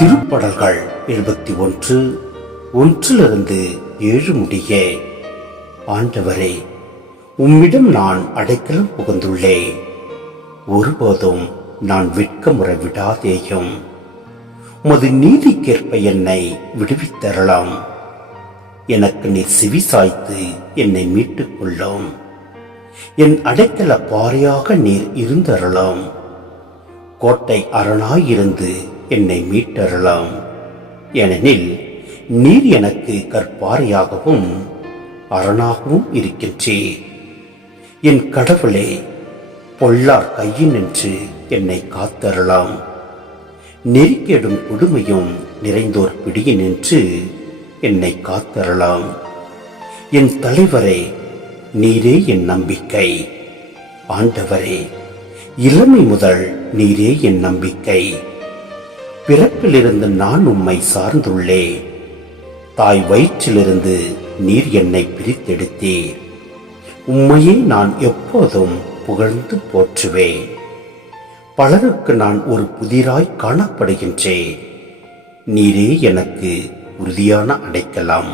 திருப்படல்கள் 71 1-7 முடிய. ஆண்டவரே, உம்மிடம் நான் அடைக்கலம் புகுந்துள்ளேன். ஒருபோதும் நான் வெட்கமுற விடாதேயும். உமது நீதிக்கேற்ப என்னை விடுவித்தரலாம். எனக்கு நீர் செவி சாய்த்து என்னை மீட்டுக் கொள்ளும். என் அடைக்கல பாறையாக நீர் இருந்தரலாம். கோட்டை அரணாயிருந்து என்னை மீட்டரலாம். ஏனெனில் நீர் எனக்கு கற்பாறையாகவும் அரணாகவும் இருக்கின்றீர். என் கடவுளே, பொல்லார் கையினின்று என்னை காத்தரலாம். நெறிக்கேடும் கொடுமையும் நிறைந்தோர் பிடியினின்று என்னை காத்தரலாம். என் தலைவரே, நீரே என் நம்பிக்கை. ஆண்டவரே, இளமை முதல் நீரே என் நம்பிக்கை. பிறப்பிலிருந்து நான் உம்மை சார்ந்துள்ளேன். தாய் வயிற்றிலிருந்து நீர் என்னை பிரித்தெடுத்தீர். உம்மையே நான் எப்போதும் புகழ்ந்து போற்றுவேன். பலருக்கு நான் ஒரு புதிராய் காணப்படுகின்றேன். நீரே எனக்கு உறுதியான அடைக்கலம்.